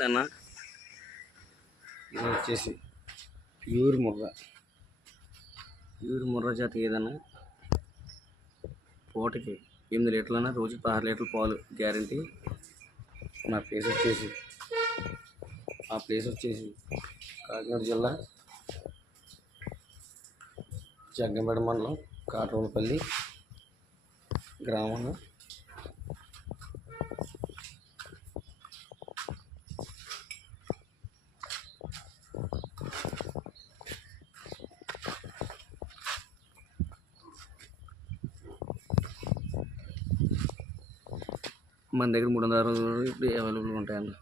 నమస్తే అన్న. ఇది వచ్చేసి ప్యూర్ ముర్రా జాతి ఏదన్నా పూటకి 8 లీటర్లన్నా రోజుకి 6 లీటర్ల పాలు గ్యారంటీ. నా ప్లేస్ వచ్చేసి కాకినాడ జిల్లా జగ్గంపేట మండలం కాట్రోలపల్లి గ్రామంలో మన దగ్గర 360 రోజులు ఇప్పుడు అవైలబుల్గా ఉంటాయన్న.